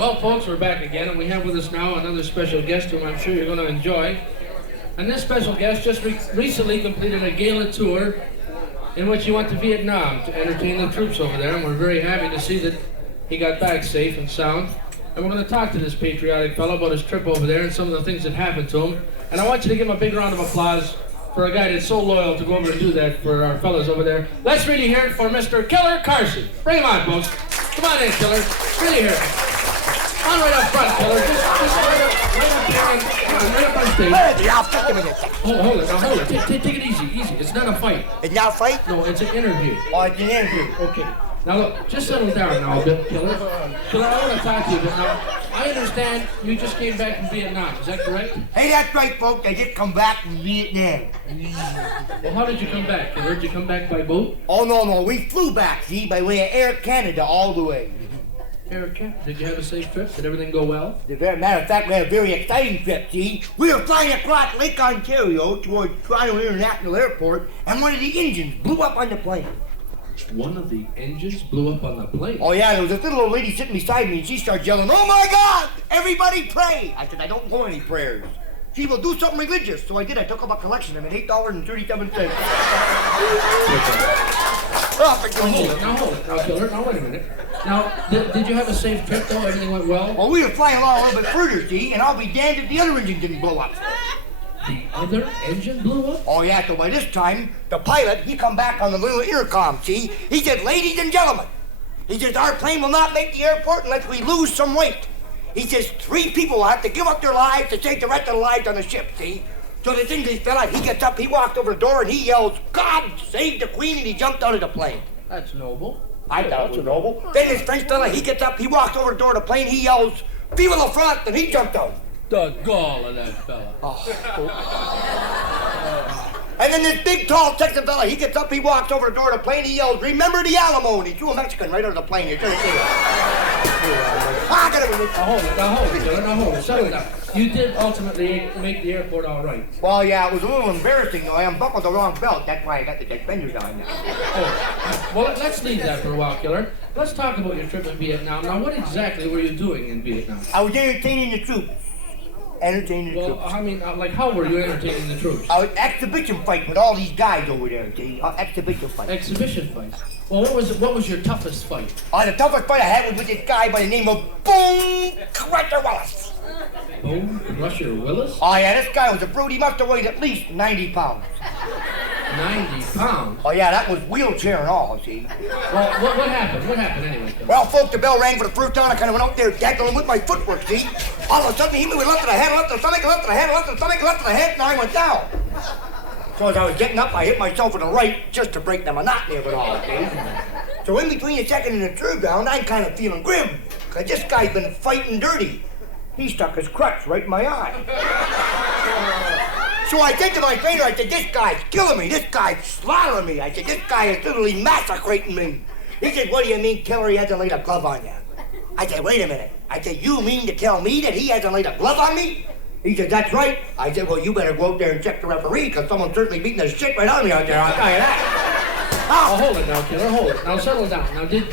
Well, folks, we're back again, and we have with us now another special guest whom I'm sure you're going to enjoy. And this special guest just recently completed a gala tour in which he went to Vietnam to entertain the troops over there, and we're very happy to see that he got back safe and sound. And we're going to talk to this patriotic fellow about his trip over there and some of the things that happened to him. And I want you to give him a big round of applause for a guy that's so loyal to go over and do that for our fellas over there. Let's really hear it for Mr. Killer Carson. Bring him on, folks. Come on in, Killer. Really hear it. On right up front, Killer. Just right up here. Come on, right up on stage. Hey, I'll take a minute. Hold it. Now hold it. Take it easy. It's not a fight. It's not a fight? No, it's an interview. Oh, it's an interview. Okay. Now look, just settle down now a bit, Killer. Killer, I want to talk to you a bit now. I understand you just came back from Vietnam. Is that correct? Hey, that's right, folks. I just come back from Vietnam. Well, how did you come back, Killer? Did you come back by boat? Oh, no. We flew back, see, by way of Air Canada all the way. Erica, did you have a safe trip? Did everything go well? As a matter of fact, we had a very exciting trip, see. We were flying across Lake Ontario towards Toronto International Airport, and one of the engines blew up on the plane. One of the engines blew up on the plane? Oh, yeah, there was this little old lady sitting beside me, and she started yelling, "Oh, my God! Everybody pray!" I said, "I don't know any prayers." She will do something religious. So I did. I took up a collection of them at $8.37. Now hold it. Now, Killer, now wait a minute. Now, did you have a safe trip, though? Everything went well? Well, we were flying along a little bit further, see, and I'll be damned if the other engine didn't blow up. The other engine blew up? Oh, yeah, so by this time, the pilot, he come back on the little intercom, see? He said, "Ladies and gentlemen," he says, "our plane will not make the airport unless we lose some weight." He says, 3 people will have to give up their lives to save the rest of the lives on the ship, see? So this English fella, he gets up, he walked over the door, and he yells, "God save the Queen," and he jumped out of the plane. That's noble. I thought it was noble. Then this French fella, he gets up, he walks over the door of the plane, he yells, "Vive la France," and he jumped out. The gall of that fella. And then this big, tall Texan fella, he gets up, he walks over the door of the plane, he yells, "Remember the Alamo," and he threw a Mexican right out of the plane. You're gonna see it. Now hold it, Killer, now hold it. Settle down. You did ultimately make the airport all right. Well, yeah, it was a little embarrassing, though. I unbuckled the wrong belt. That's why I got the suspenders on now. Oh, well, let's leave that for a while, Killer. Let's talk about your trip in Vietnam. Now, what exactly were you doing in Vietnam? I was entertaining the troops. Well, I mean, like, how were you entertaining the troops? I was exhibition fight with all these guys over there, see? Exhibition fight. Exhibition fights? Well, what was your toughest fight? The toughest fight I had was with this guy by the name of Bone Crusher Wallace. Bone Crusher Willis? Oh, yeah, this guy was a brute. He must have weighed at least 90 pounds. 90 pounds? Oh, yeah, that was wheelchair and all, see? Well, what happened? What happened anyway, Killer? Well, folks, the bell rang for the first time. I kind of went out there daggling with my footwork, see? All of a sudden, he hit me with left of the head, left of the stomach, left of the head, left of the stomach, left of the head, and I went down. So as I was getting up, I hit myself with the right just to break the monotony of it all, see? So in between the second and the third round, I'm kind of feeling grim, because this guy's been fighting dirty. He stuck his crutch right in my eye. So I said to my trainer, I said, "This guy's killing me. This guy's slaughtering me." I said, "This guy is literally massacring me." He said, "What do you mean, Killer? He hasn't laid a glove on you?" I said, "Wait a minute." I said, "You mean to tell me that he hasn't laid a glove on me?" He said, "That's right." I said, "Well, you better go out there and check the referee, because someone's certainly beating the shit right out of me out there, I'll tell you that. Oh, hold it now, Killer, hold it. Now settle down. Now, did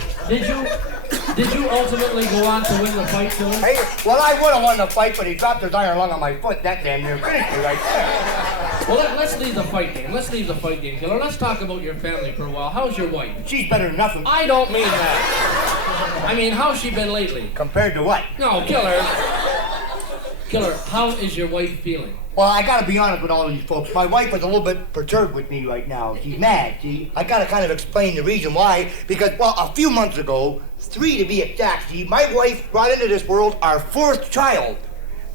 you ultimately go on to win the fight, Killer? Hey, well, I would have won the fight, but he dropped his iron lung on my foot. That damn near finished me right there. Well, let's leave the fight game. Let's leave the fight game, Killer. Let's talk about your family for a while. How's your wife? She's better than nothing. I don't mean that. I mean, how's she been lately? Compared to what? No, Killer. Killer, how is your wife feeling? Well, I gotta be honest with all of these folks. My wife is a little bit perturbed with me right now. She's mad, see? I gotta kind of explain the reason why. Because, well, a few months ago, 3 to be exact, see, my wife brought into this world our 4th child.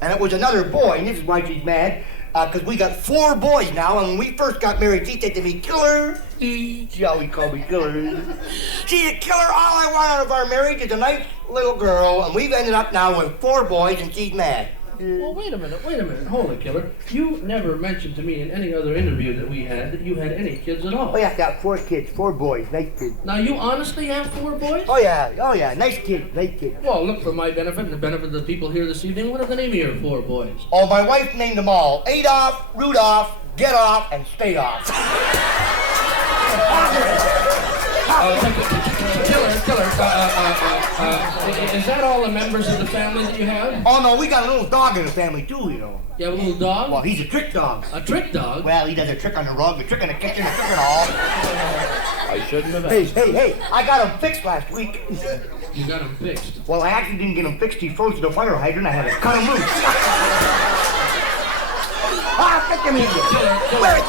And it was another boy, and this is why she's mad. Because we got 4 boys now, and when we first got married, she said to me, "Killer," she always called me Killer. She said, "Killer, all I want out of our marriage is a nice little girl," and we've ended up now with 4 boys, and she's mad. Well, wait a minute. Hold it, Killer. You never mentioned to me in any other interview that we had that you had any kids at all. Oh, yeah, I got 4 kids, 4 boys, nice kids. Now, you honestly have 4 boys? Oh, yeah, nice kids, nice kids. Well, look, for my benefit and the benefit of the people here this evening, what are the name of your 4 boys? Oh, my wife named them all Adolf, Rudolph, Get Off, and Stay Off. Killer, Is that all the members of the family that you have? Oh, no, we got a little dog in the family, too, you know. You have a little dog? Well, he's a trick dog. A trick dog? Well, he does a trick on the rug, a trick in the kitchen, a trick in the hall. I shouldn't have Hey, asked. hey, I got him fixed last week. You got him fixed. Well, I actually didn't get him fixed. He froze to the fire hydrant. I had to cut him loose. Get him in here. Where is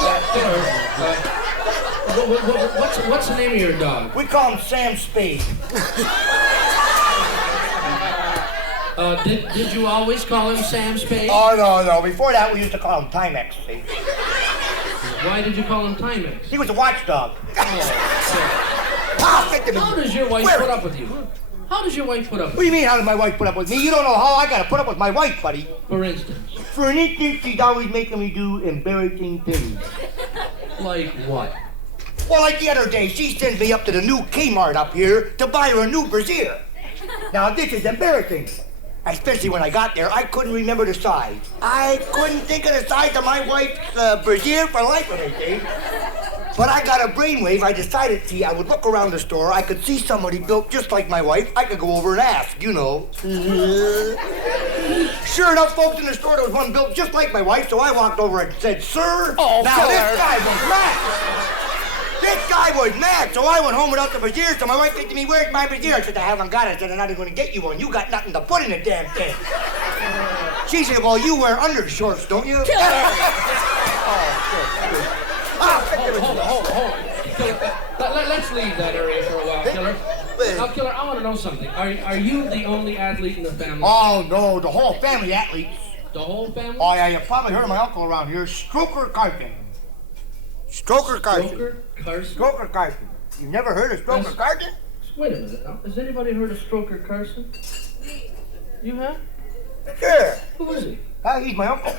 he? What's the name of your dog? We call him Sam Spade. Did you always call him Sam Spade? Oh, no. Before that, we used to call him Timex, see? Why did you call him Timex? He was a watchdog. Oh, Get him in how here. does your wife Where? put up with you? How does your wife put up What with do you mean, how does my wife put up with me? You don't know how I gotta put up with my wife, buddy. you? For instance, For an instance, she's always making me do embarrassing things. like what? Well, like the other day, she sends me up to the new Kmart up here to buy her a new brassiere. Now, this is embarrassing. Especially when I got there, I couldn't remember the size. I couldn't think of the size of my wife's brassiere for life of me, see? But I got a brainwave. I decided, see, I would look around the store. I could see somebody built just like my wife. I could go over and ask, you know. Sure enough, folks in the store, there was one built just like my wife, so I walked over and said, "Sir." Oh, now, Killer. this guy was mad. This guy was mad, so I went home without the brassiere, so my wife said to me, "Where's my brassiere?" I said, "I haven't got it." I said, "I'm not even going to get you one. You got nothing to put in the damn thing." She said, "Well, you wear undershorts, don't you?" Hold on. Killer, let's leave that area for a while, Killer. Now, Killer, I want to know something. Are you the only athlete in the family? Oh, no, the whole family athletes. The whole family? Oh, yeah, you probably heard of my uncle around here, Stroker Carson. Stroker Carson. Joker? Carson? Stroker Carson. You never heard of Stroker Yes. Carson? Wait a minute now. Has anybody heard of Stroker Carson? You have? Sure. Who is he? He's my uncle.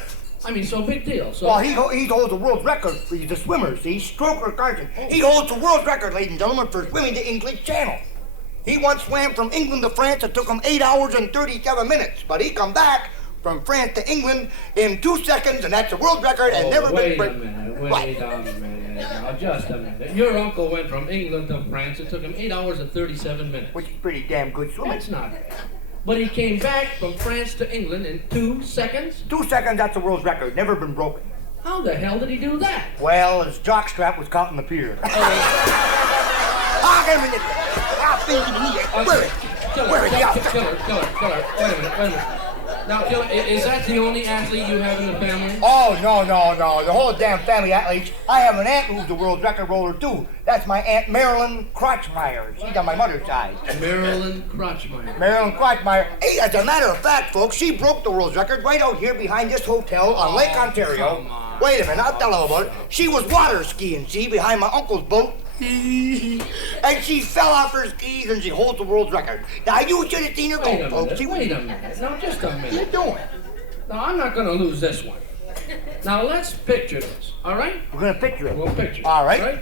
I mean, so big deal. So Well, he holds the world's record. He's a swimmer, see? Stroker Carson. He holds the world's record, ladies and gentlemen, for swimming the English Channel. He once swam from England to France. It took him 8 hours and 37 minutes. But he come back from France to England in 2 seconds, and that's a world record and never been wait a broken. minute. What? Wait a minute. Now, just a minute. Your uncle went from England to France. It took him 8 hours and 37 minutes. Which is pretty damn good swimming. That's not bad. But he came back from France to England in 2 seconds? 2 seconds, that's a world's record. Never been broken. How the hell did he do that? Well, his jockstrap was caught in the pier. Get him in the... Where is he? Killer, Where is he? Killer. Wait a minute. Now, Killer, is that the only athlete you have in the family? Oh, no. The whole damn family athletes. I have an aunt who's the world record roller, too. That's my Aunt Marilyn Crotchmeyer. She's on my mother's side. Marilyn Crotchmeyer. Marilyn Crotchmeyer. Hey, as a matter of fact, folks, she broke the world record right out here behind this hotel on Lake Ontario. come on. Wait a minute, I'll tell you about it. She was water skiing, see, behind my uncle's boat. And she fell off her skis and she holds the world's record. Now, you should have seen her Wait go, a folks. minute. Wait a minute. No, just a What are you minute. doing? Now, I'm not going to lose this one. Now, let's picture this, all right? We're going to picture it. We'll picture it. All right.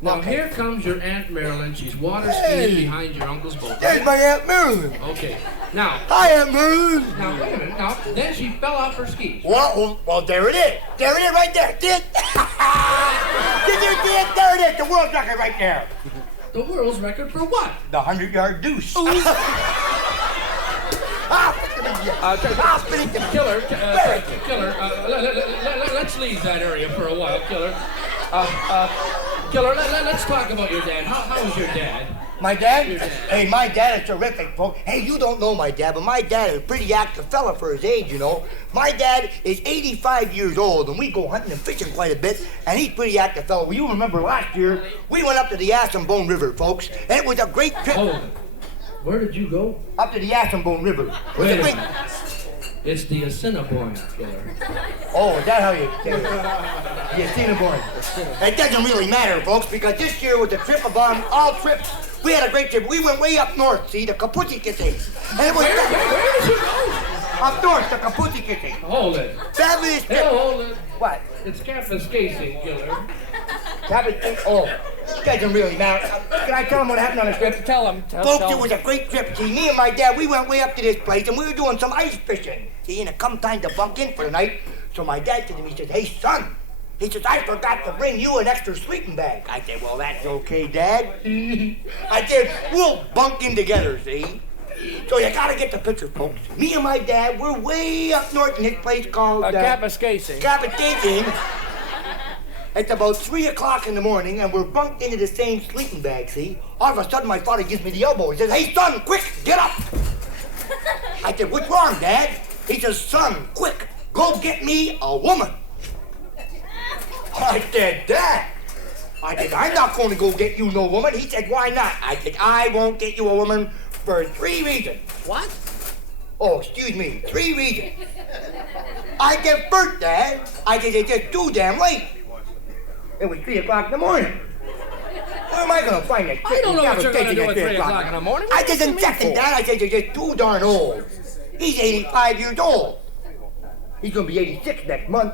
Now, Okay. here comes your Aunt Marilyn. She's water skiing behind your uncle's boat. There's Right? my Aunt Marilyn. Okay. Now, Hi, Aunt Marilyn. wait a minute. Now, then she fell off her skis. Well, there it is. There it is right there. See it? Did you see it? There it is. The world record right there. The world's record for what? The 100-yard deuce. Killer, let's leave that area for a while, Killer. Killer, let's talk about your dad. How was your dad? My dad? Hey, my dad is terrific, folks. Hey, you don't know my dad, but my dad is a pretty active fella for his age, you know. My dad is 85 years old, and we go hunting and fishing quite a bit, and he's a pretty active fella. Well, you remember last year, we went up to the Assiniboine River, folks, and it was a great trip. Hold it. Where did you go? Up to the Assiniboine River. It was Wait a a great... minute. It's the Assiniboine, Killer. Oh, is that how you say it? The Assiniboine. It doesn't really matter, folks, because this year was a trip upon all trips. We had a great trip. We went way up north, see, the Kaputsikisi. And it was... Where did you go? Up north, the Kaputsikisi. Hold it. Fabulous trip. Hell, hold it. What? It's confiscation, Killer. Oh, it doesn't really matter. Can I tell them what happened on the trip? Tell him. Folks, it was a great trip. See, me and my dad, we went way up to this place, and we were doing some ice fishing. See, and it come time to bunk in for the night. So my dad said to me, he said, "Hey, son," he says, "I forgot to bring you an extra sleeping bag." I said, "Well, that's okay, Dad." I said, "We'll bunk in together, see?" So you gotta get the picture, folks. Me and my dad, we're way up north in this place called... Kapuskasing. Kapuskasing. It's about 3 o'clock in the morning, and we're bunked into the same sleeping bag, see? All of a sudden, my father gives me the elbow. He says, "Hey, son, quick, get up." I said, "What's wrong, Dad?" He says, "Son, quick, go get me a woman." I said, "Dad," I said, "I'm not going to go get you no woman." He said, "Why not?" I said, "I won't get you a woman for 3 reasons. What? Oh, excuse me, 3 reasons. I said, "First, Dad," I said, "it's just too damn late." It was 3 o'clock in the morning. Where am I going to find that? I don't know what you're going to do at 3 o'clock in the morning. I said, "And second, Dad," I said, "you're just too darn old." He's 85 years old. He's going to be 86 next month.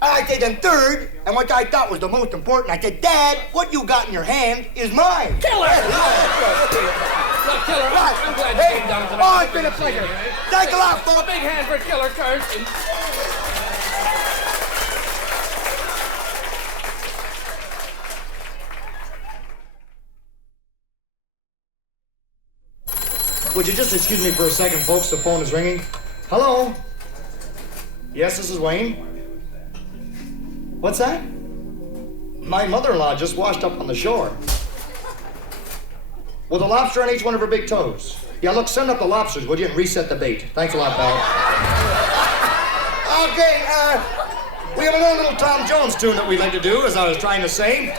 I said, "And third," and what I thought was the most important, I said, "Dad, what you got in your hand is mine." Killer! Look, Killer, I'm glad you came down tonight. Oh, it's been a pleasure. Thanks a lot, A folks. big hand for Killer Kirsten. Would you just excuse me for a second, folks? The phone is ringing. Hello? Yes, this is Wayne. What's that? My mother-in-law just washed up on the shore. With a lobster on each one of her big toes. Yeah, look, send up the lobsters, would you, and reset the bait. Thanks a lot, pal. Okay, we have another little Tom Jones tune that we'd like to do, as I was trying to say.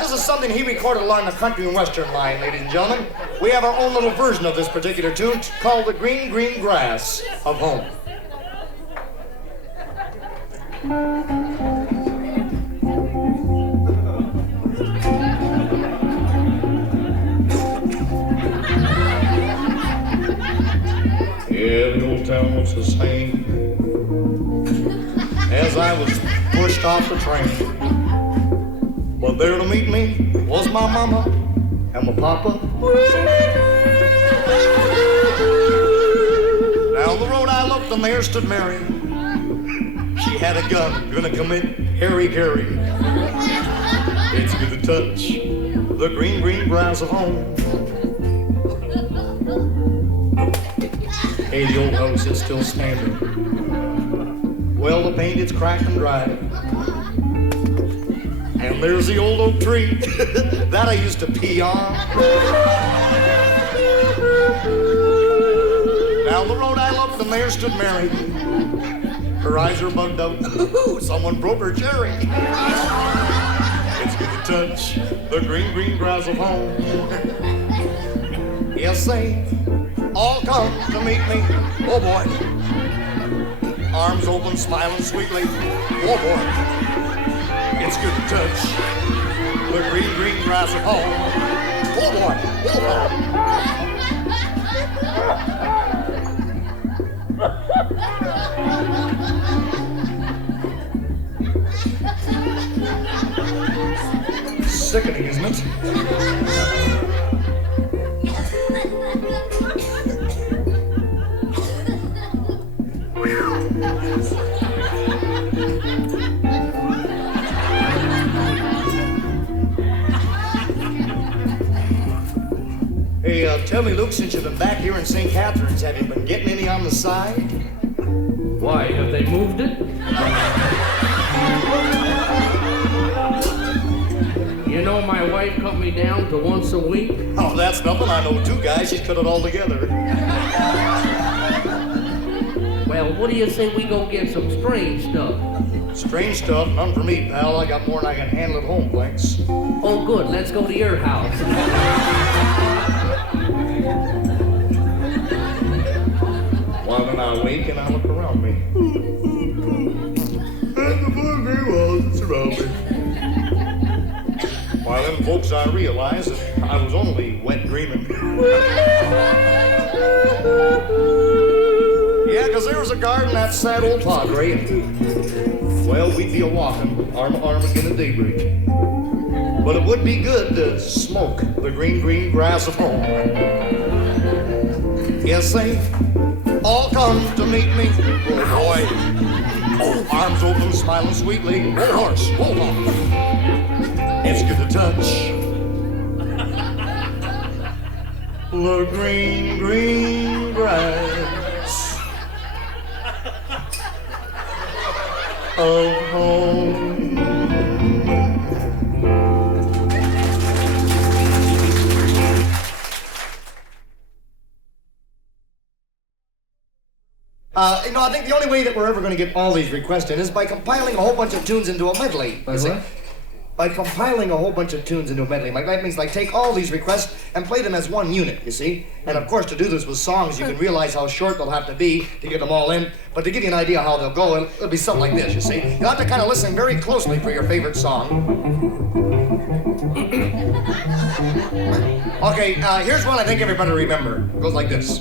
This is something he recorded along the country and western line, ladies and gentlemen. We have our own little version of this particular tune called The Green, Green Grass of Home. Yeah, the old town looks the same as I was pushed off the train. But there to meet me was my mama and my papa. Down the road I looked and there stood Mary. She had a gun, gonna commit harry-carry. It's good to touch the green, green grass of home. Hey, the old house is still standing. Well, the paint is cracked and dry. And there's the old oak tree that I used to pee on. Down the road I looked and there stood Mary. Her eyes are bugged out. Someone broke her cherry. It's good to touch the green, green grass of home. Yes, they all come to meet me. Oh boy. Arms open, smiling sweetly. Oh boy. It's good to touch the green, green grass of home. Oh boy. Oh boy. Sickening, isn't it? Hey, tell me, Luke, since you've been back here in St. Catharines, have you been getting any on the side? Why, have they moved it? You know, my wife cut me down to once a week. Oh, that's nothing. I know 2 guys. She's cut it all together. Well, what do you say we go get some strange stuff? Strange stuff. None for me, pal. I got more than I can handle at home, thanks. Oh, good. Let's go to your house. Well, then I wake and I look around me. And the boogie was around me. While them folks, I realized that I was only wet dreaming. Yeah, 'cause there was a garden that sad old padre. Well, we'd be a-walking, arm to arm again at daybreak. But it would be good to smoke the green, green grass of home. Yes, they all come to meet me. Oh, boy. Oh, arms open, smiling sweetly. Oh, horse, hold on. It's good to touch the green, green grass of home. I think the only way that we're ever going to get all these requests in is by compiling a whole bunch of tunes into a medley. By what? By compiling a whole bunch of tunes into a medley. Like that means like take all these requests and play them as one unit, you see? And of course to do this with songs, you can realize how short they'll have to be to get them all in. But to give you an idea how they'll go, it'll be something like this, you see? You'll have to kind of listen very closely for your favorite song. Okay, here's one I think everybody remember. It goes like this.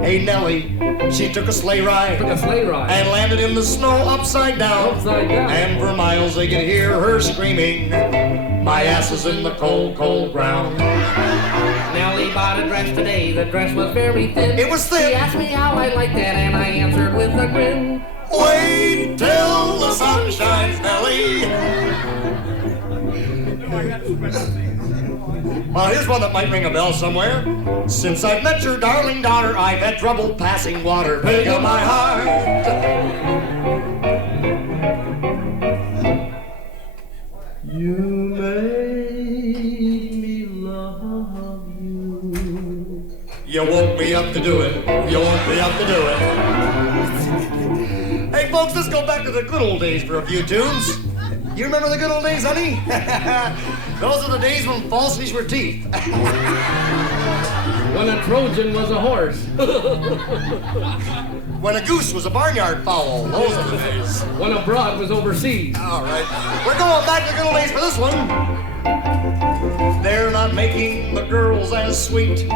Hey Nellie, she took a sleigh ride. Took a sleigh ride. And landed in the snow upside down. Upside down. And for miles they could hear her screaming, my ass is in the cold, cold ground. Nellie bought a dress today. The dress was very thin. It was thin. She asked me how I liked that, and I answered with a grin. Wait till the sun shines, Nellie. Here's one that might ring a bell somewhere. Since I've met your darling daughter, I've had trouble passing water. Peg of my heart. You made me love you. You woke me up to do it. You woke me up to do it. Hey, folks, let's go back to the good old days for a few tunes. You remember the good old days, honey? Those are the days when falsies were teeth. When a Trojan was a horse. When a goose was a barnyard fowl. Those are the days. When a broad was overseas. All right. We're going back to the good old days for this one. They're not making the girls as sweet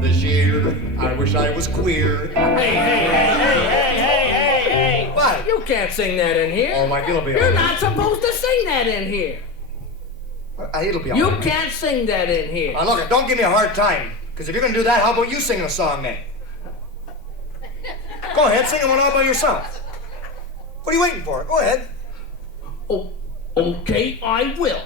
this year. I wish I was queer. Hey. What? You can't sing that in here. Oh, Mike, it'll be all You're right. not supposed to sing that in here. It'll be all You right. can't sing that in here. Now, look, don't give me a hard time. Because if you're going to do that, how about you singing a song then? Go ahead, sing one all by yourself. What are you waiting for? Go ahead. Oh, okay, I will.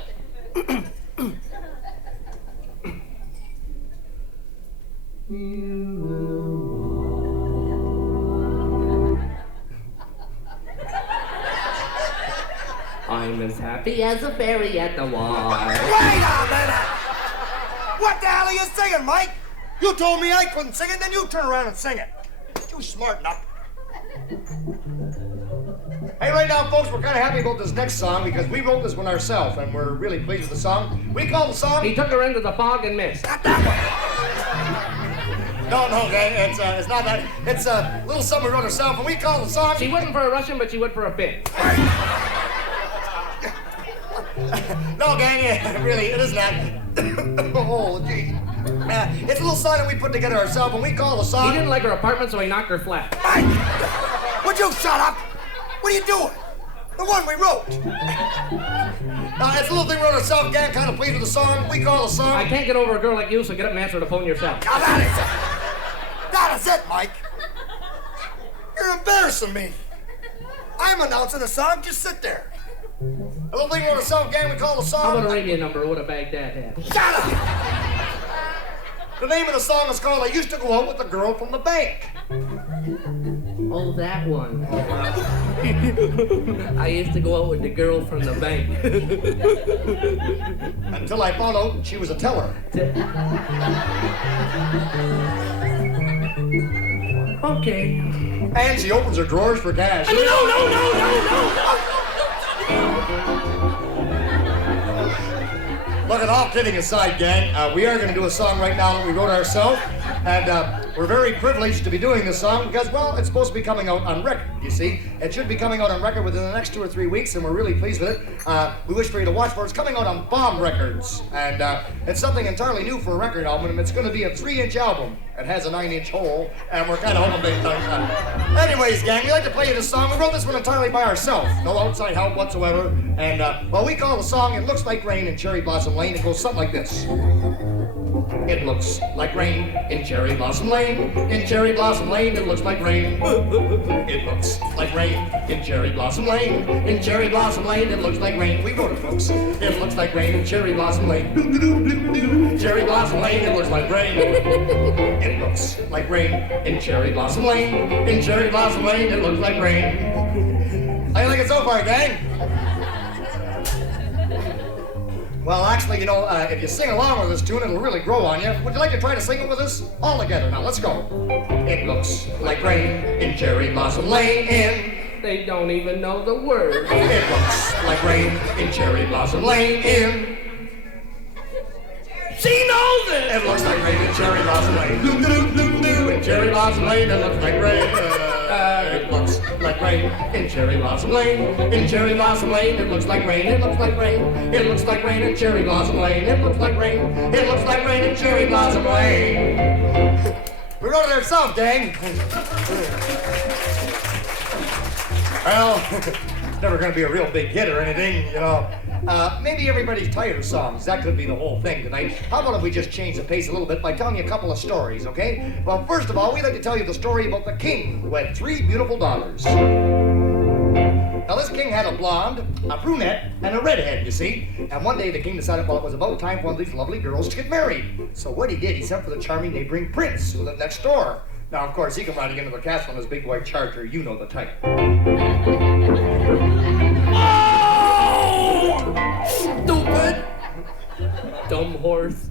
I'm as happy as a fairy at the wall. Wait a minute! What the hell are you singing, Mike? You told me I couldn't sing it, then you turn around and sing it. You smarten up. Hey, right now, folks, we're kind of happy about this next song because we wrote this one ourselves, and we're really pleased with the song. We call the song... He took her into the fog and mist. No, okay, it's not that. It's a little something we wrote ourselves, and we call the song... She wouldn't for a Russian, but she would for a Finn. No, gang, really, it isn't that. Oh, gee. It's a little song that we put together ourselves, and we call the song... He didn't like her apartment, so he knocked her flat. Mike! Would you shut up? What are you doing? The one we wrote. It's a little thing we wrote ourselves, gang, kind of pleased with the song. We call the song... I can't get over a girl like you, so get up and answer the phone yourself. Now that is it. That is it, Mike. You're embarrassing me. I'm announcing the song. Just sit there. A little thing we wrote ourselves, gang, we call the How song... about a radio number? What a Baghdad had. Shut up! The name of the song is called I Used to Go Out with the Girl from the Bank. Oh, that one. I used to go out with the girl from the bank. Until I found out she was a teller. Okay. And she opens her drawers for cash. No. Look, at all kidding aside, gang, we are going to do a song right now that we wrote ourselves. And we're very privileged to be doing this song because, well, it's supposed to be coming out on record, you see. It should be coming out on record within the next 2 or 3 weeks, and we're really pleased with it. We wish for you to watch for it. It's coming out on Bomb Records. And it's something entirely new for a record album, and it's going to be a 3-inch album. It has a 9-inch hole, and we're kind of hoping big time. Anyways, gang, we like to play you this song. We wrote this one entirely by ourselves. No outside help whatsoever. And, well, we call the song It Looks Like Rain in Cherry Blossom Lane. It goes something like this. It looks like rain in Cherry Blossom Lane. In Cherry Blossom Lane, it looks like rain. It looks like rain in Cherry Blossom Lane. In Cherry Blossom Lane, it looks like rain. We wrote it, folks. It looks like rain in Cherry Blossom Lane. Cherry Blossom Lane, it looks like rain. It looks like rain in Cherry Blossom Lane. In Cherry Blossom Lane, it looks like rain. How you like it so far, gang? Well, actually, you know, if you sing along with this tune, it'll really grow on you. Would you like to try to sing it with us? All together now, let's go. It looks like rain in Cherry Blossom Lane. They don't even know the words. It looks like rain in Cherry Blossom Lane. She knows it! It looks like rain in Cherry Blossom Lane. In Cherry Blossom Lane, it looks like rain. It looks like rain in Cherry Blossom Lane. In Cherry Blossom Lane, it looks like rain. It looks like rain. It looks like rain in Cherry Blossom Lane. It looks like rain. It looks like rain in Cherry Blossom Lane. We wrote it ourselves, gang. Well, it's never going to be a real big hit or anything, you know. Maybe everybody's tired of songs. That could be the whole thing tonight. How about if we just change the pace a little bit by telling you a couple of stories, okay? Well, first of all, we'd like to tell you the story about the king who had 3 beautiful daughters. Now, this king had a blonde, a brunette, and a redhead, you see. And one day the king decided, well, it was about time for one of these lovely girls to get married. So what he did, he sent for the charming neighboring prince who lived next door. Now, of course, he came riding into the castle in his big white charger. You know the type. Stupid! Dumb horse.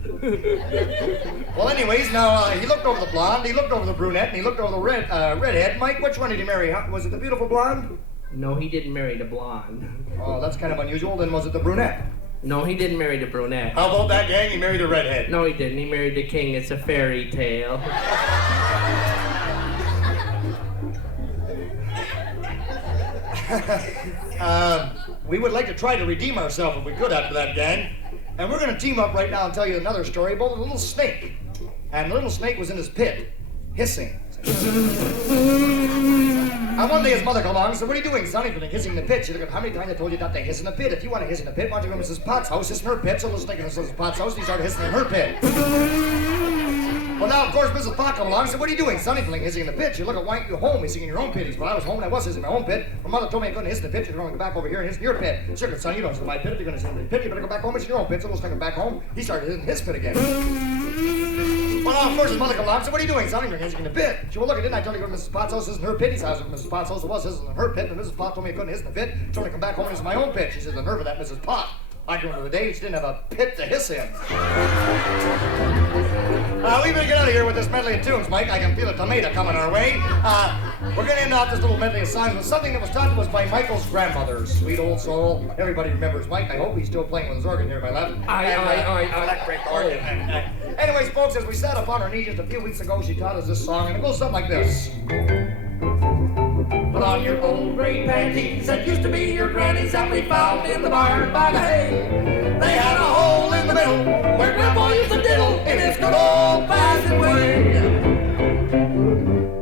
Well, anyways, now, he looked over the blonde, he looked over the brunette, and he looked over the redhead. Mike, which one did he marry? Huh? Was it the beautiful blonde? No, he didn't marry the blonde. Oh, that's kind of unusual. Then was it the brunette? No, he didn't marry the brunette. How about that, gang? He married the redhead. No, he didn't. He married the king. It's a fairy tale. We would like to try to redeem ourselves if we could after that, gang. And we're going to team up right now and tell you another story about a little snake. And the little snake was in his pit, hissing. And one day his mother came along and said, what are you doing, son? He's been hissing in the pit. She looked at how many times I told you not to hiss in the pit. If you want to hiss in the pit, why don't you go to Mrs. Potts' house, hiss in her pit? So the snake in Mrs. Potts' house, and he started hissing in her pit. Well, now, of course, Mrs. Pot came along and said, what are you doing, son? He's hissing in the pit. You look at why aren't you home? He's singing in your own pit. He said, well, I was home and I was hissing in my own pit. My mother told me I couldn't hiss in the pit. You're going to go back over here and hiss in your pit. Sure, son, you don't hiss in my pit. If you're going to hiss in the pit, you better go back home and hiss in your own pit. So let's take him back home. He started hissing in his pit again. Well, now, of course, his mother came along and said, what are you doing, son? You're hissing in the pit. She said, well, look, didn't I tell you to go to Mrs. Potts' house, hiss in her pit? He said, Mrs. Potts' house was hissing in her pit, and Mrs. Pot told me I couldn't hiss in the pit. She told me to come back home and hiss in my own pit. She said, the nerve of that Mrs. Pot. I can remember the day she didn't have a pit to hiss in. We better get out of here with this medley of tunes, Mike. I can feel a tomato coming our way. We're going to end off this little medley of songs with something that was taught to us by Michael's grandmother. Sweet old soul. Everybody remembers Mike. I hope he's still playing with his organ here, my left. That great organ. Anyways, folks, as we sat upon her knee just a few weeks ago, she taught us this song, and it goes something like this. Put on your old gray panties that used to be your granny's that we found in the barn by the hay. They had a hole in the middle where Grandpa used to diddle in his good old-fashioned way.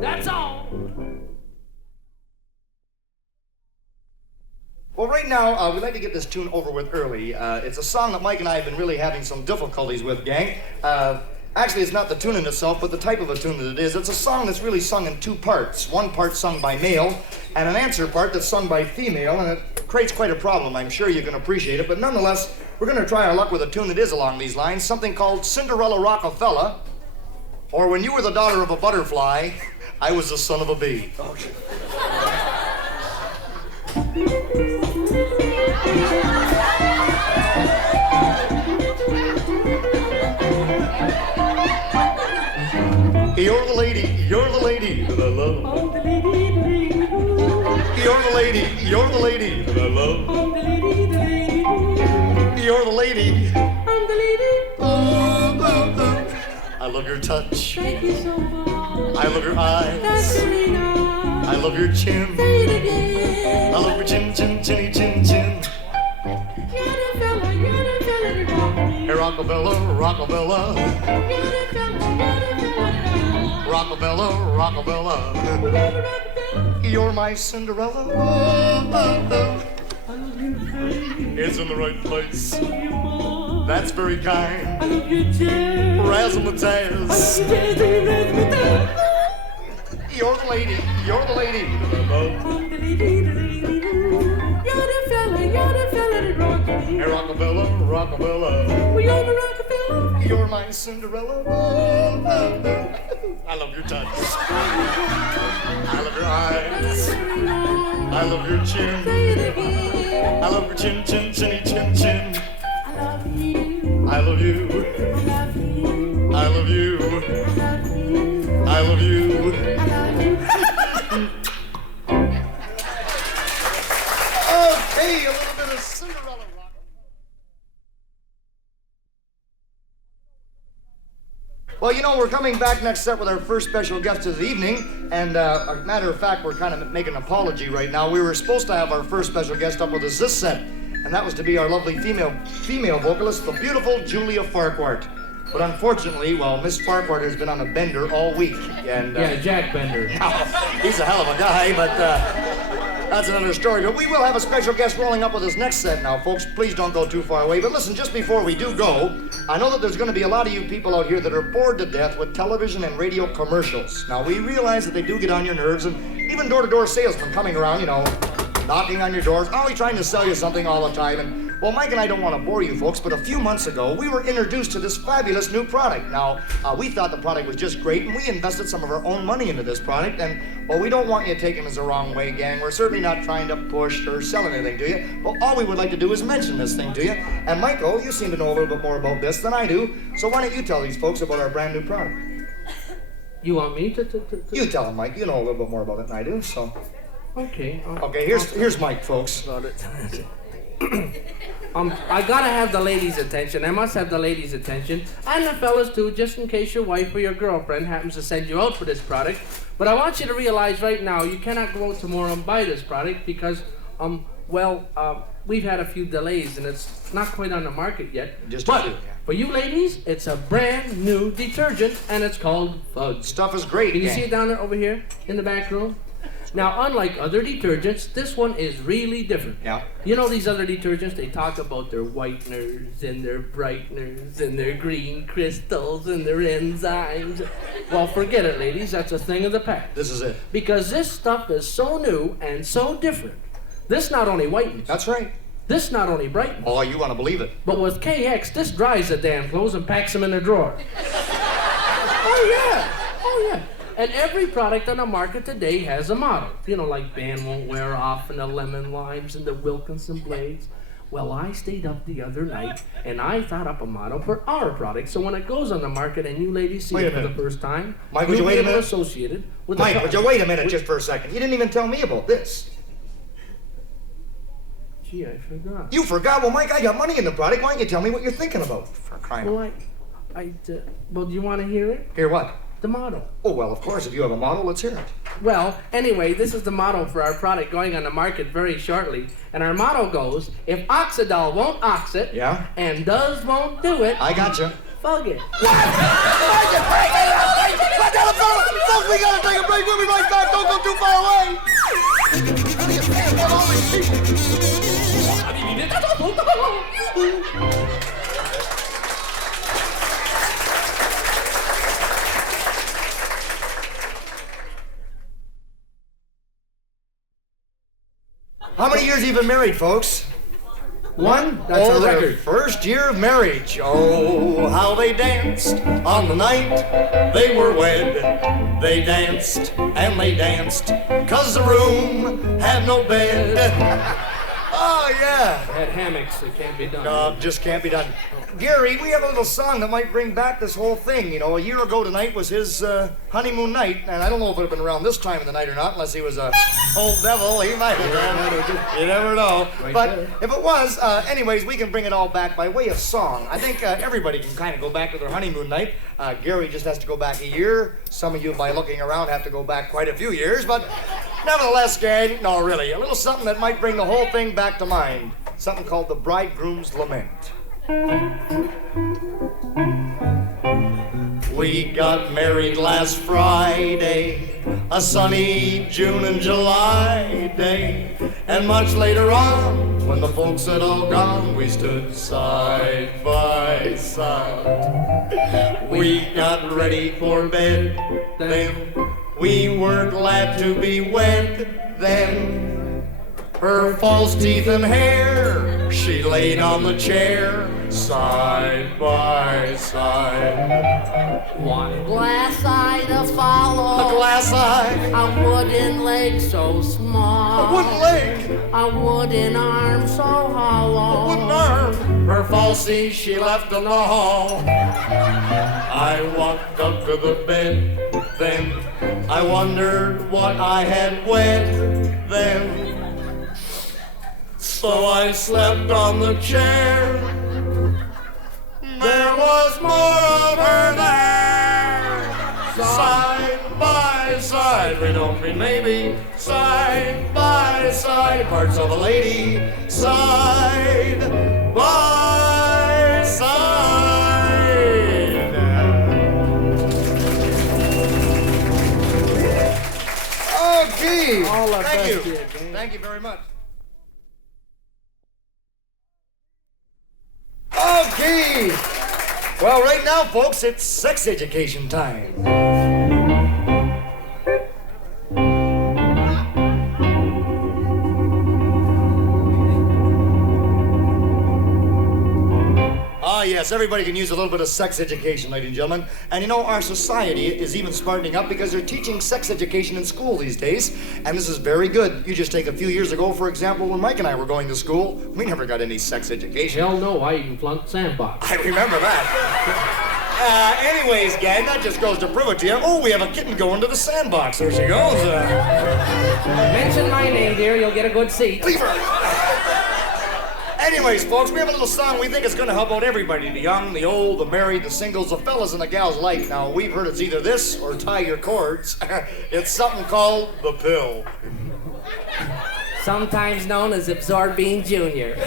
That's all. Well, right now, we'd like to get this tune over with early. It's a song that Mike and I have been really having some difficulties with, gang. Actually, it's not the tune in itself, but the type of a tune that it is. It's a song that's really sung in 2 parts. One part sung by male, and an answer part that's sung by female, and it creates quite a problem. I'm sure you can appreciate it, but nonetheless, we're going to try our luck with a tune that is along these lines, something called Cinderella Rockefeller, or When You Were the Daughter of a Butterfly, I Was the Son of a Bee. Okay. You're the lady that I love. I'm the lady. You're the lady that I love. I'm the lady. You're the lady. I'm the lady. I love your touch. Thank you so much. I love your That's eyes. very nice. I love your chin. Say it again. I love your chin, chin, chinny, chin, chin. You're the fella to rock me. Hey, Rockabella, Rockabella, You're the fella to Rockabella, Rockabella. rock me. You're my Cinderella. I love your face. It's in the right place. I love your mind. That's very kind. I love your jazz. Razzmatazz. You're the lady. You're the lady. You're the fella that rocked me. Hey, Rockabella, Rockabella. We on the Rockefeller. You're my Cinderella. I love your touch. I love your eyes. I love your chin. Say it again. I love your chin, chin, chinny, chin, chin. I love you. I love you. I love you. I love you. I love I love you. you. Okay, a little bit of Cinderella rock. Well, you know, we're coming back next set with our first special guest of the evening, and as a matter of fact, we're kind of making an apology right now. We were supposed to have our first special guest up with us this set, and that was to be our lovely female vocalist, the beautiful Julia Farquhar. But unfortunately, well, Miss Farquhar has been on a bender all week, and Yeah, Jack Bender. he's a hell of a guy, but that's another story. But we will have a special guest rolling up with us next set now, folks. Please don't go too far away. But listen, just before we do go, I know that there's going to be a lot of you people out here that are bored to death with television and radio commercials. Now, we realize that they do get on your nerves, and even door-to-door salesmen coming around, you know, knocking on your doors, always trying to sell you something all the time. And well, Mike and I don't want to bore you folks, but a few months ago, we were introduced to this fabulous new product. Now, we thought the product was just great, and we invested some of our own money into this product. And, well, we don't want you taking this the wrong way, gang. We're certainly not trying to push or sell anything to you. But all we would like to do is mention this thing to you. And, Michael, you seem to know a little bit more about this than I do. So why don't you tell these folks about our brand new product? You want me to? You tell them, Mike. You know a little bit more about it than I do, so... Okay. Okay, here's Mike, folks. I gotta have the ladies' attention. I must have the ladies' attention, and the fellas too, just in case your wife or your girlfriend happens to send you out for this product. But I want you to realize right now, you cannot go out tomorrow and buy this product because, we've had a few delays and it's not quite on the market yet. Just a but few, yeah. for you ladies, it's a brand new detergent, and it's called Fudge. Stuff is great, Can you gang. see it down there over here in the back room? Now, unlike other detergents, this one is really different. Yeah. You know these other detergents, they talk about their whiteners and their brighteners and their green crystals and their enzymes. Well, forget it, ladies. That's a thing of the past. This is it. Because this stuff is so new and so different. This not only whitens. That's right. This not only brightens. Oh, you want to believe it. But with KX, this dries the damn clothes and packs them in a drawer. Oh, yeah. Oh, yeah. And every product on the market today has a motto. You know, like Ban Won't Wear Off and the Lemon Limes and the Wilkinson Blades. Well, I stayed up the other night and I thought up a motto for our product. So when it goes on the market and you ladies see Wait a it for the minute. first time, Mike, would you you'll wait be a able to minute? associate it with Mike, the would you wait a minute just for a second? You didn't even tell me about this. Gee, I forgot. You forgot? Well, Mike, I got money in the product. Why don't you tell me what you're thinking about? For crying out. Well, well, do you want to hear it? Hear what? The motto. Oh, well, of course, if you have a model, let's hear it. Well, anyway, this is the motto for our product going on the market very shortly. And our motto goes, if Oxidol won't ox it, Yeah? and does won't do it, I got you. fuck it. We gotta take a break. We'll be right back. Don't go too far away. How many years have you been married, folks? One? That's Oh, a their record. first year of marriage. Oh, how they danced on the night they were wed. They danced and they danced, 'cause the room had no bed. Oh, yeah. Had hammocks, it can't be done. Just can't be done. Gary, we have a little song that might bring back this whole thing. You know, a year ago tonight was his honeymoon night, and I don't know if it had been around this time of the night or not, unless he was a old devil. He might have been. You never know. Right But there. if it was, anyways, we can bring it all back by way of song. I think everybody can kind of go back to their honeymoon night. Gary just has to go back a year. Some of you, by looking around, have to go back quite a few years. But nevertheless, gang, no, really, a little something that might bring the whole thing back to mind. Something called The Bridegroom's Lament. We got married last Friday, a sunny June and July day, and much later on, When the folks had all gone, we stood side by side. We got ready for bed then. We were glad to be wed then. Her false teeth and hair, she laid on the chair, side by side. One glass eye to follow. A glass eye, A wooden leg so small. a wooden leg, A wooden arm so hollow. a wooden arm. Her falsie she left in the hall. I walked up to the bed then. I wondered what I had wed then. So I slept on the chair. There was more of her there. Side by side, we don't mean maybe. Side by side, parts of a lady. Side by side. Okay. All the Thank best you. to you, Dave. Thank you very much. Okay. Well, right now, folks, it's sex education time. Ah, yes, everybody can use a little bit of sex education, ladies and gentlemen. And you know, our society is even smartening up because they're teaching sex education in school these days. And this is very good. You just take a few years ago, for example, when Mike and I were going to school, we never got any sex education. Hell no, I even flunked sandbox. I remember that. Anyways, gang, that just goes to prove it to you. Oh, we have a kitten going to the sandbox. There she goes. Mention my name, dear, you'll get a good seat. Leave her. Anyways, folks, we have a little song we think is going to help out everybody. The young, the old, the married, the singles, the fellas, and the gals alike. Now, we've heard it's either this or Tie Your Cords. It's something called The Pill. Sometimes known as Absorbine Jr.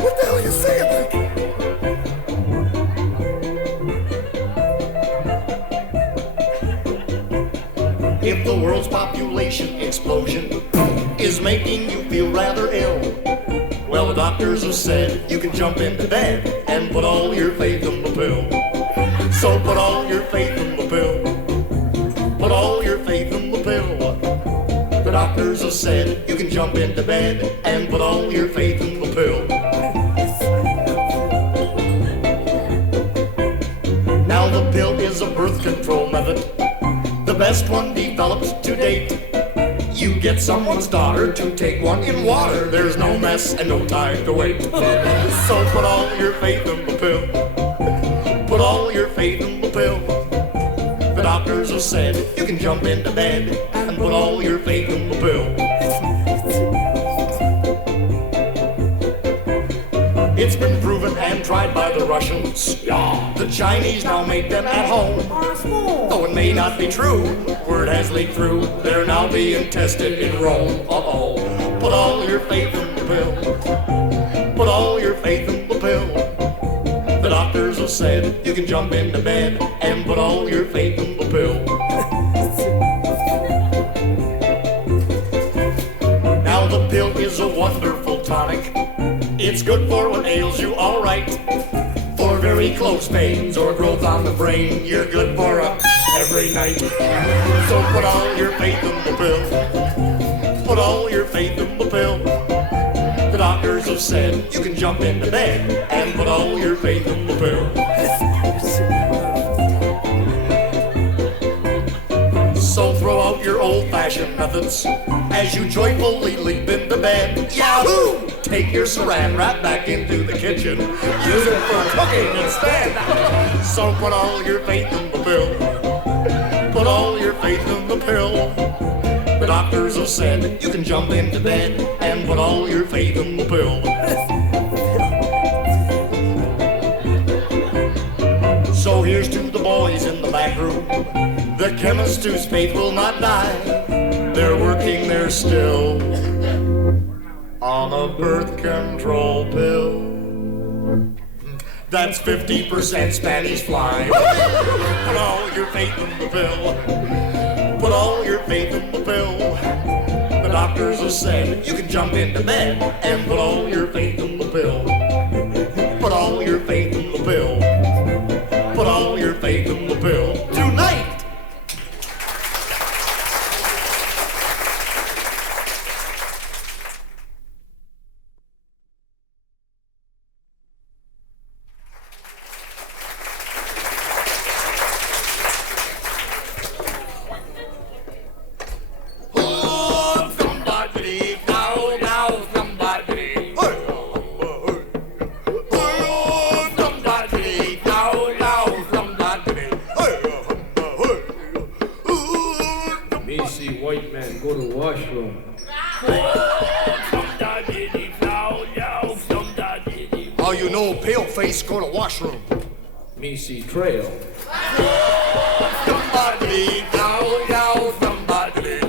What the hell are you saying, Mike? If the world's population explosion is making you feel rather ill, well, the doctors have said you can jump into bed and put all your faith in the pill. So put all your faith in the pill. Put all your faith in the pill. The doctors have said you can jump into bed and put all your faith in the pill. Now the pill is a birth control method, the best one developed to date. You get someone's daughter to take one in water. There's no mess and no time to wait. So put all your faith in the pill. Put all your faith in the pill. The doctors have said you can jump into bed and put all your faith in the pill. It's been proven and tried by the Russians. Yeah. The Chinese now make them at home. Though it may not be true, word has leaked through. They're now being tested in Rome. Uh-oh. Put all your faith in the pill. Put all your faith in the pill. The doctors have said you can jump into bed and put all your faith in the pill. Now the pill is a wonderful tonic. It's good for what ails you, all right. For very close pains or growth on the brain, you're good for every night. So put all your faith in the pill. Put all your faith in the pill. The doctors have said you can jump into bed and put all your faith in the pill. So throw out your old-fashioned methods as you joyfully leap into bed. Yahoo! Take your saran wrap back into the kitchen. Use it for cooking instead. So put all your faith in the pill. Put all your faith in the pill. The doctors have said you can jump into bed and put all your faith in the pill. So here's to the boys in the back room, the chemist whose faith will not die. They're working there still on a birth control pill. That's 50% Spanish fly. Put all your faith in the pill. Put all your faith in the pill. The doctors have said you can jump into bed and put all your faith in the pill. Put all your faith in the pill. Put all your faith in the pill tonight. Go to washroom. Me see trail. Somebody, now, now, somebody.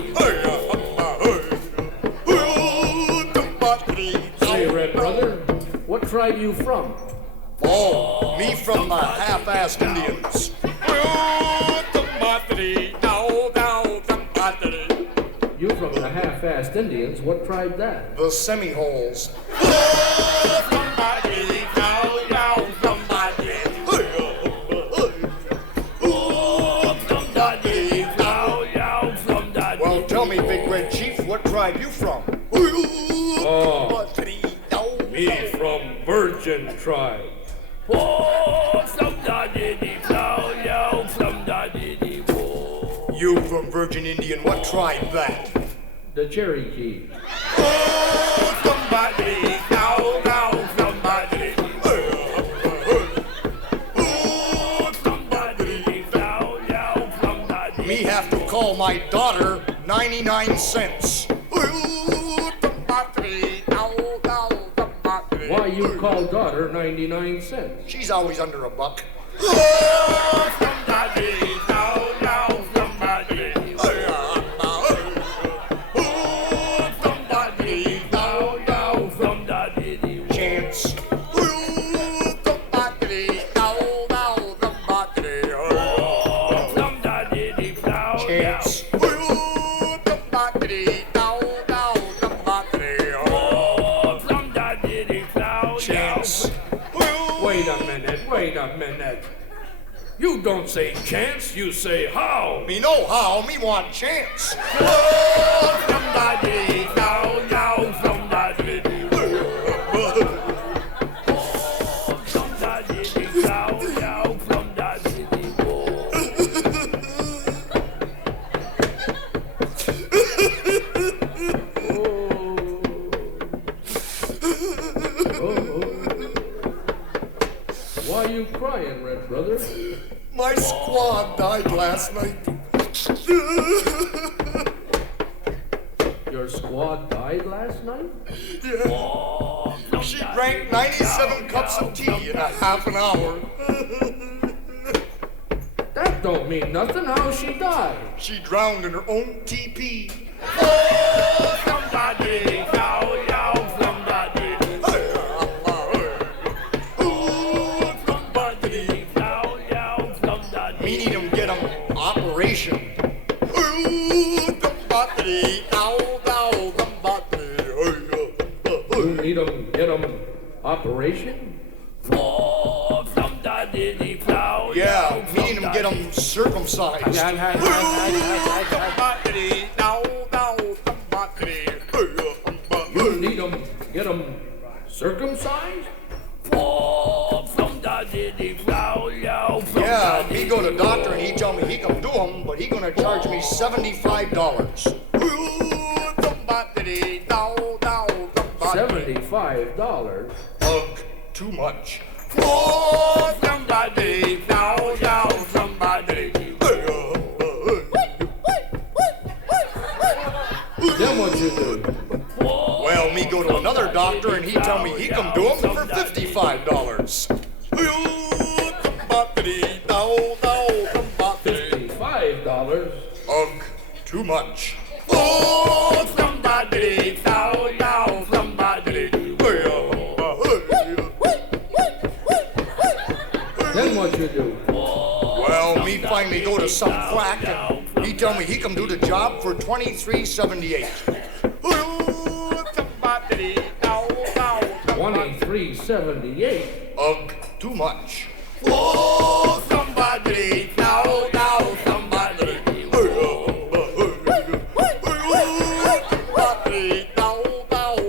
Say, Red Brother, what tribe you from? Oh, me from the half-assed Indians. You from the half-assed Indians, what tribe that? The semi-holes. Well, tell me, Big Red Chief, what tribe you from? Oh, me from Virgin tribe. You from Virgin Indian, what tribe that? The Cherokee. Somebody, now, somebody. Me have to call my daughter 99 cents. Why you call daughter 99 cents? She's always under a buck. Chance. Chance. Chance. Wait a minute. You don't say chance, you say how. Me know how, me want chance. Somebody, now, somebody. Why you crying, Red Brother? My squad died last night. Your squad died last night? Yeah. She drank 97 cups of tea in a half an hour. That don't mean nothing. How she died? She drowned in her own TP. Somebody, somebody. Me need him get him operation. You need him, get him operation? Yeah, me need him get him circumcised. You need him, get him circumcised? Yeah, me go to doctor and he tell me he can do him, but he gonna charge me $75. $75? Ugh, too much. Then what you do? Well, me go to another doctor and he tell me he can do him for $55. $55? Ugh, too much. Then what you do? Well, me finally go to some quack and he tell me he can do the job for $23.78. $23.78. Ugh, too much. Oh, somebody, now, somebody.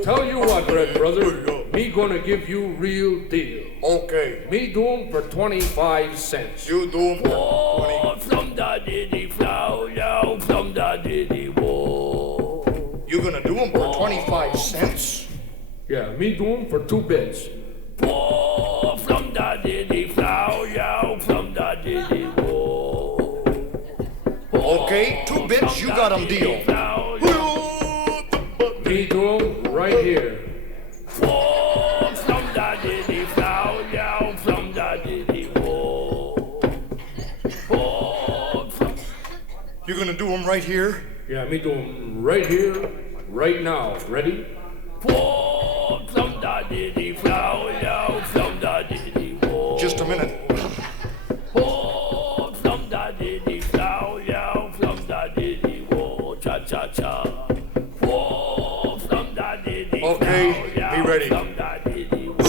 Tell you what, Red Brother, me gonna give you real deal. Okay, Me do 'em for 25 cents. you do 'em for 20. Oh, from the diddy flow, yo, from the diddy whoa. You gonna do 'em for 25 cents? Yeah, me do 'em for 2 bits. Oh, from the diddy flow, yo, from the diddy whoa. Okay, 2 bits, you got 'em deal. Me do 'em right here. Oh, from the diddy flow, yo, from the diddy whoa. Oh, from You gonna do 'em right here? Yeah, me do 'em right here, right now. Ready? oh, from the diddy flow, yo, from the diddy whoa. Just a minute. Oh, from the diddy flow, yo, from the diddy whoa, cha cha cha. Oh, from the diddy Okay, flow, yo, be ready. From the diddy whoa.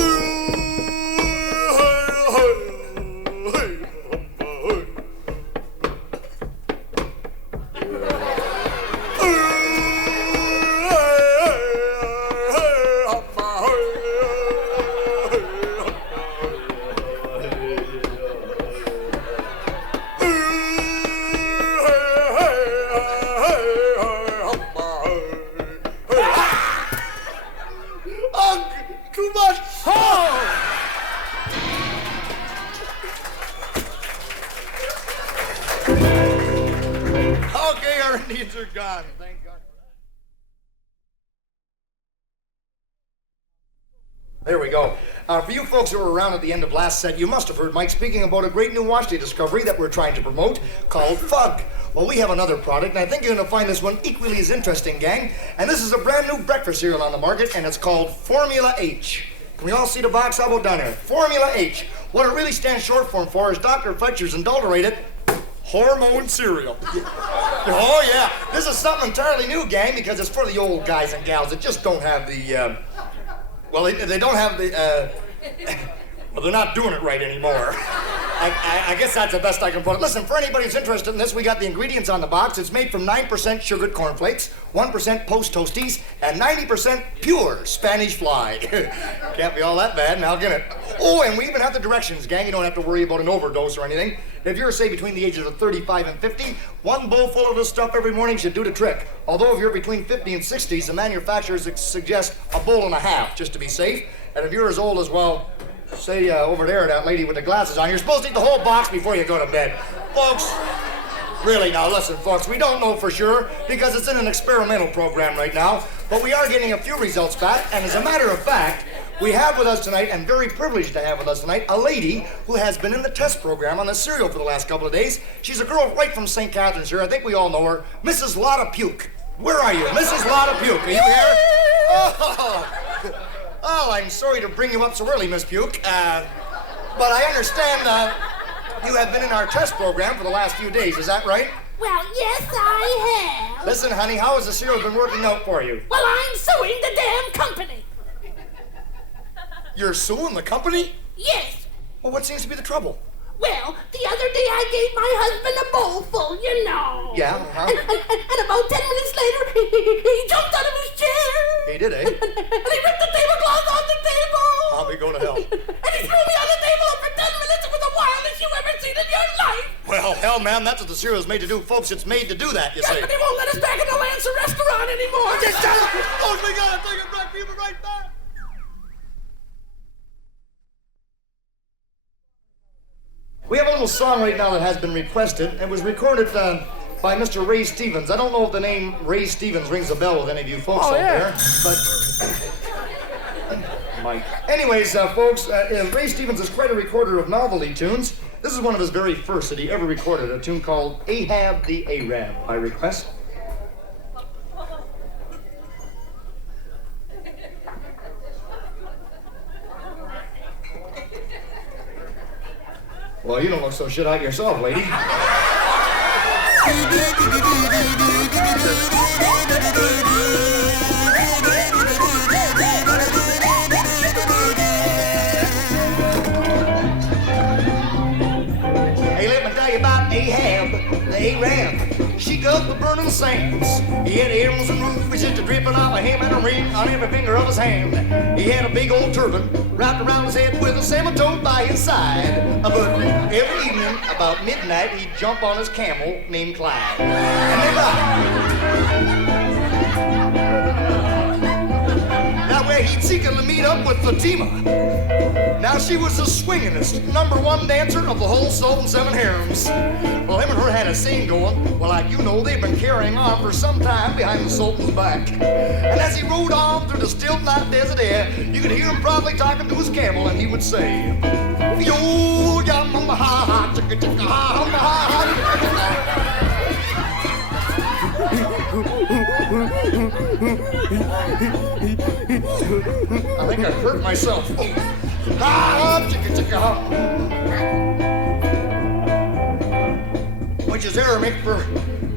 Too much. Okay, our Indians are gone. Thank God. There we go. For you folks who were around at the end of last set, you must have heard Mike speaking about a great new wash day discovery that we're trying to promote called Fug. Well, we have another product, and I think you're going to find this one equally as interesting, gang. And this is a brand new breakfast cereal on the market, and it's called Formula H. Can we all see the box? How about down there? Formula H. What it really stands short for is Dr. Fletcher's adulterated hormone cereal. Oh, yeah. This is something entirely new, gang, because it's for the old guys and gals that just don't have the, well, they don't have the, well, they're not doing it right anymore. I guess that's the best I can put it. Listen, for anybody who's interested in this, we got the ingredients on the box. It's made from 9% sugared cornflakes, 1% Post Toasties, and 90% pure Spanish fly. Can't be all that bad now, can it? Oh, and we even have the directions, gang. You don't have to worry about an overdose or anything. If you're, say, between the ages of 35 and 50, one bowl full of this stuff every morning should do the trick. Although if you're between 50 and 60s, the manufacturers suggest a bowl and a half, just to be safe. And if you're as old as, well, say over there, that lady with the glasses on, you're supposed to eat the whole box before you go to bed. Folks, really now, listen, folks, we don't know for sure because it's in an experimental program right now, but we are getting a few results back, and as a matter of fact, we have with us tonight, and very privileged to have with us tonight, a lady who has been in the test program on the cereal for the last couple of days. She's a girl right from St. Catharines here. I think we all know her. Mrs. Lotta Puke. Where are you? Mrs. Lotta Puke, are you here? Oh, I'm sorry to bring you up so early, Miss Puke. But I understand you have been in our test program for the last few days. Is that right? Well, yes, I have. Listen, honey, how has the cereal been working out for you? Well, I'm suing the damn company. You're suing the company? Yes. Well, what seems to be the trouble? Well, the other day I gave my husband a bowl full, you know. Yeah, And about 10 minutes later, he jumped out of his chair. He did, eh? And he ripped the tablecloth on the table. I'll be going to hell. And he threw me on the table, and for 10 minutes it was the wildest you ever seen in your life. Well, hell, ma'am, that's what the cereal's made to do, folks. It's made to do that, you see. But he won't let us back in the Lancer restaurant anymore. Just shut up! Folks, we gotta take a break. We'll be right back. We have a little song right now that has been requested. It was recorded by Mr. Ray Stevens. I don't know if the name Ray Stevens rings a bell with any of you folks out there, but Mike. Anyways, folks, Ray Stevens is quite a recorder of novelty tunes. This is one of his very first that he ever recorded, a tune called Ahab the Arab, by request. Well, you don't look so shit out yourself, lady. Arab. She gulped the burning sands. He had earrings and rubies just dripping off of him and a ring on every finger of his hand. He had a big old turban wrapped around his head with a salmon toad by his side. But every evening about midnight he'd jump on his camel named Clyde. And they ride. Now where he'd secretly meet up with Fatima. Now she was the swingingest, #1 dancer of the whole Sultan 7 harems. Well, him and her had a scene going. Well, like you know, they've been carrying on for some time behind the Sultan's back. And as he rode on through the still night desert air, you could hear him probably talking to his camel, and he would say, "Yo, ya mama ha ha, chicka chicka ha ha ha." I think I hurt myself. Ha, chicka chicka ha. Which is Aramaic for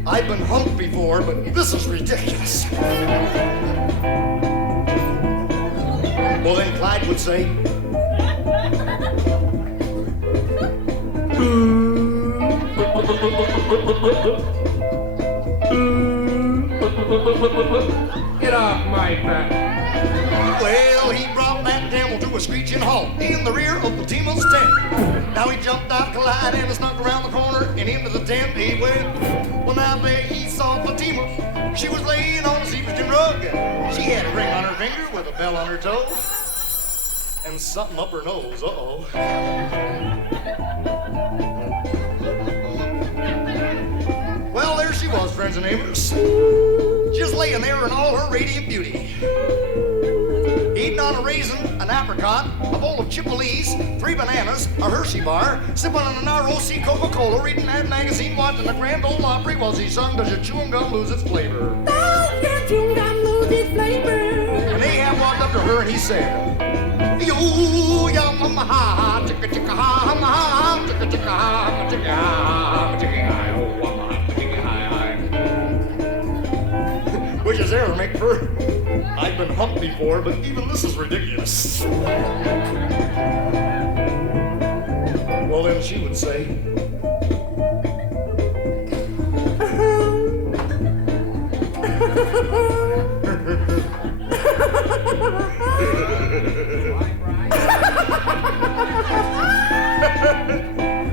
I've been humped before, but this is ridiculous. Well, then Clyde would say, Get off my back. well, he brought that camel to a screeching halt in the rear of Fatima's tent. Now he jumped out Clyde and snuck around the corner and into the tent he went. Well, now there he saw Fatima. She was laying on a sheepskin rug. She had a ring on her finger with a bell on her toe. And something up her nose. Uh-oh. Well, there she was, friends and neighbors. Just laying there in all her radiant beauty. Eating on a raisin, an apricot, a bowl of Chipolese, 3 bananas, a Hershey bar, sipping on an ROC Coca-Cola, reading that magazine, watching the Grand Ole Opry while she sung Does Your Chewing Gum Lose Its Flavor? Does your chewing gum lose its flavor? And Ahab walked up to her and he said, "Yo, ya mama ha, chicka chicka ha, ha ha, chicka chicka ha, chicka ha, chicka ha, oh mama, chicka ha." Which is Aramaic for I've been humped before, but even this is ridiculous. Well, then she would say,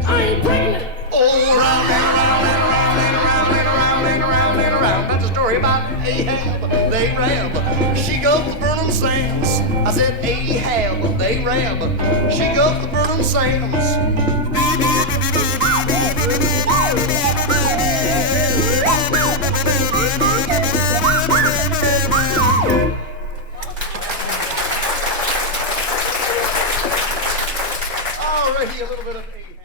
I'm pregnant. "Oh, round and around and around and around and around and around and around." That's a story about Ahab, they rab. She gulped the burning sands. I said, Ahab, they rab. She gulped the burning sands. Already a little bit of Ahab.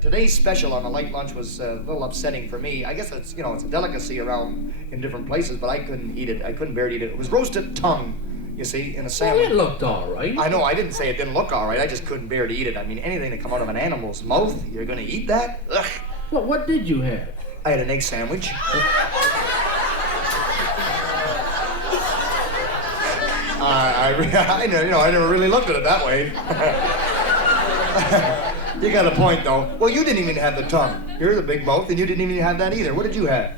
Today's special on the light lunch was a little upsetting for me. I guess it's, it's a delicacy around in different places, but I couldn't eat it. I couldn't bear to eat it. It was roasted tongue, you see, in a Well, salmon. it looked all right. I know, I didn't say it didn't look all right. I just couldn't bear to eat it. I mean, anything that come out of an animal's mouth, you're gonna eat that? Ugh. Well, what did you have? I had an egg sandwich. I never really looked at it that way. You got a point, though. Well, you didn't even have the tongue. You're the big mouth, and you didn't even have that either. What did you have?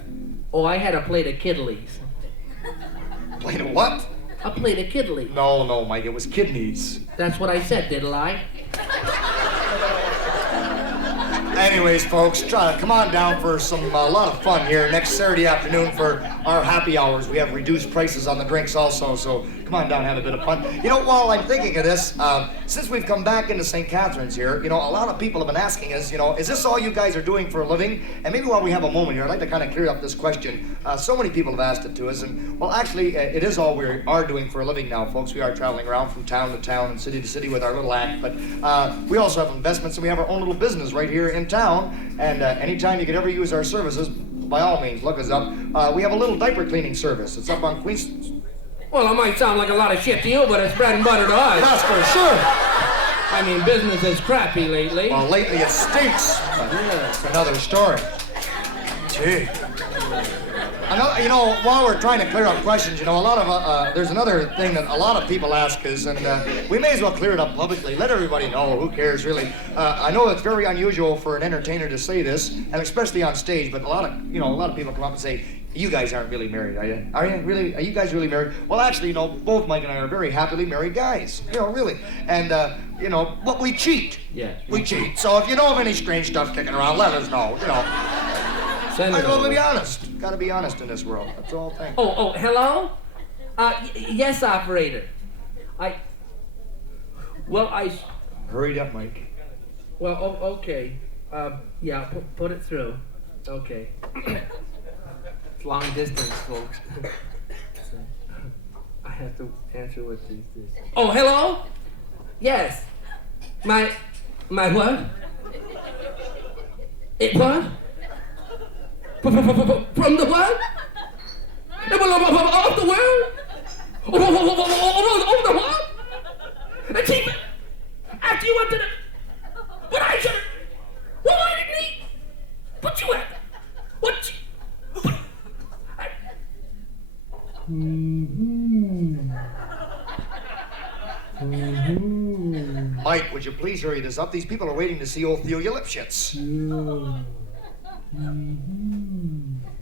Oh, I had a plate of kidleys. Plate of what? A plate of kidleys. No, Mike, it was kidneys. That's what I said, didn't I? Anyways, folks, come on down for a lot of fun here next Saturday afternoon for our happy hours. We have reduced prices on the drinks also, so come on down and have a bit of fun. You know, while I'm thinking of this, since we've come back into St. Catharines here, a lot of people have been asking us, is this all you guys are doing for a living? And maybe while we have a moment here, I'd like to kind of clear up this question. So many people have asked it to us, and well, actually, it is all we are doing for a living now, folks. We are traveling around from town to town and city to city with our little act, but we also have investments, and we have our own little business right here in town, and anytime you could ever use our services, by all means, look us up. We have a little diaper cleaning service. It's up on Queens. Well, it might sound like a lot of shit to you, but it's bread and butter to us. That's for sure. I mean, business is crappy lately. Well, lately it stinks. But it's another story. Gee. Another, you know, while we're trying to clear up questions, you know, a lot of there's another thing that a lot of people ask us, and we may as well clear it up publicly. Let everybody know. Who cares, really? I know it's very unusual for an entertainer to say this, and especially on stage. But a lot of people come up and say, "You guys aren't really married, are you? Are you really? Are you guys really married?" Well, actually, you know, both Mike and I are very happily married guys. You know, really, and you know, but we cheat. Yes. We cheat. So if you know of any strange stuff kicking around, let us know. You know. Send I it gotta over. be honest. Gotta be honest in this world. That's all. Thank you. Oh, hello? Yes, operator. Hurry up, Mike. Well, okay. Yeah, put it through. Okay. It's long distance, folks. So, I have to answer with this. Oh, hello? Yes. My what? It what? From the what? Of the world? Of the what? And see, after you went to the... What I should have... Well, why didn't he? Put you at... What you... Mike, would you please hurry this up? These people are waiting to see old Theolia Lipschitz.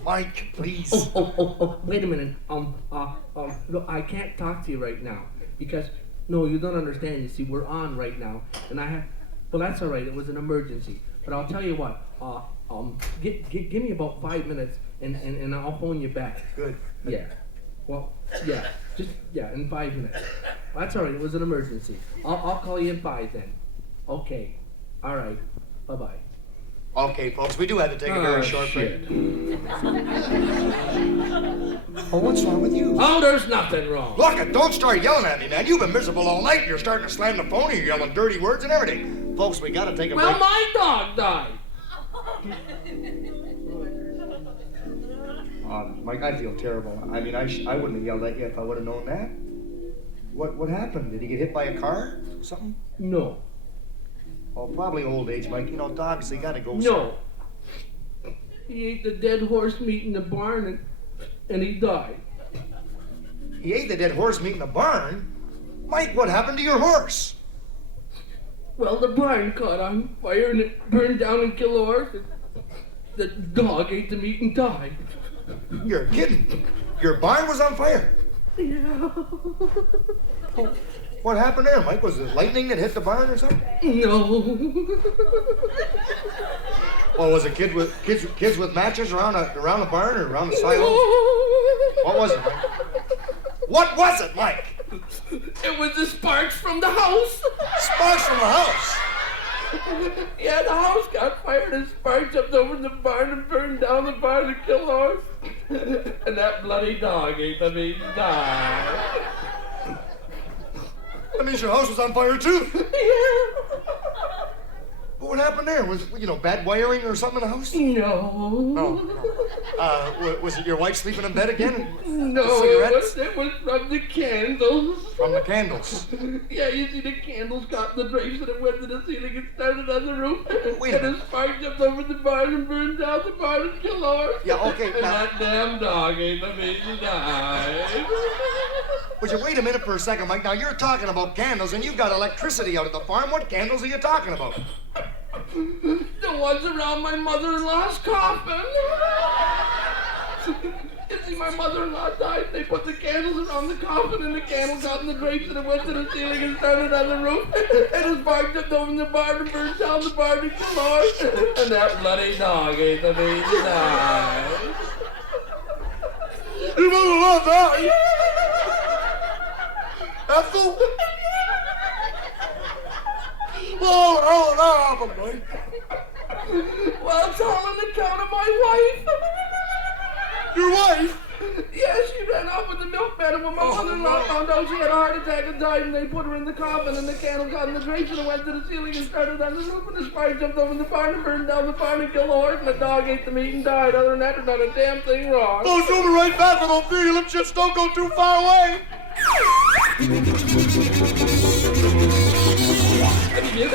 Mike, please. Oh, wait a minute. Look, I can't talk to you right now because, no, you don't understand. You see, we're on right now, and I have, well, that's all right. It was an emergency. But I'll tell you what, give me about 5 minutes, and I'll phone you back. Good. Yeah. Well, yeah, in 5 minutes. That's all right. It was an emergency. I'll call you in 5 then. Okay. All right. Bye-bye. Okay, folks, we do have to take a very short break. Oh, what's wrong with you? Oh, there's nothing wrong. Look, don't start yelling at me, man. You've been miserable all night. You're starting to slam the phone and you're yelling dirty words and everything. Folks, we gotta take a Well, break. my dog died. Mike, I feel terrible. I mean, I wouldn't have yelled at you if I would have known that. What happened? Did he get hit by a car? Something? No. Oh, probably old age, Mike. You know, dogs, they gotta go. No. He ate the dead horse meat in the barn and he died. He ate the dead horse meat in the barn? Mike, what happened to your horse? Well, the barn caught on fire and it burned down and killed the horse. The dog ate the meat and died. You're kidding. Your barn was on fire. Yeah. What happened there, Mike? Was it lightning that hit the barn or something? No. Or was it kids with matches around the barn or around the silo? What was it, Mike? What was it, Mike? It was the sparks from the house. Sparks from the house. Yeah, the house got fired and sparks jumped over the barn and burned down the barn and killed the horse. And that bloody dog ate the meat and died. That means your house was on fire too. Yeah. But what happened there? Was bad wiring or something in the house? No. Was it your wife sleeping in bed again? No, Cigarettes? it was from the candles. From the candles. Yeah, you see the candles caught in the drapes and it went to the ceiling and started on the roof. Wait a and minute. it sparked up over the barn and burned down the barn and killed the horse. Yeah, okay, And now- that damn dog ate the meat and died. Would you wait a minute for a second, Mike? Now you're talking about candles and you've got electricity out at the farm. What candles are you talking about? The ones around my mother-in-law's coffin. You see, my mother-in-law died. They put the candles around the coffin, and the candles got in the drapes, and it went to the ceiling and started on the roof. And it sparked up over the barn and burned down the barn and killed the horse. And that bloody dog ate the meat and died. Your mother-in-law died? Ethel? Oh, how happened, Mike? Well, it's all on account of my wife. Your wife? Yeah, she ran off with the milkman, and when my mother-in-law found out she had a heart attack and died, and they put her in the coffin, and the candle got in the drapes, and it went to the ceiling and started on the roof, and the spark jumped over the barn and burned down the barn and killed the horse, and the dog ate the meat and died. Other than that, there's not a damn thing wrong. Oh, show me right back with old Theory Lipschitz. Don't go too far away. You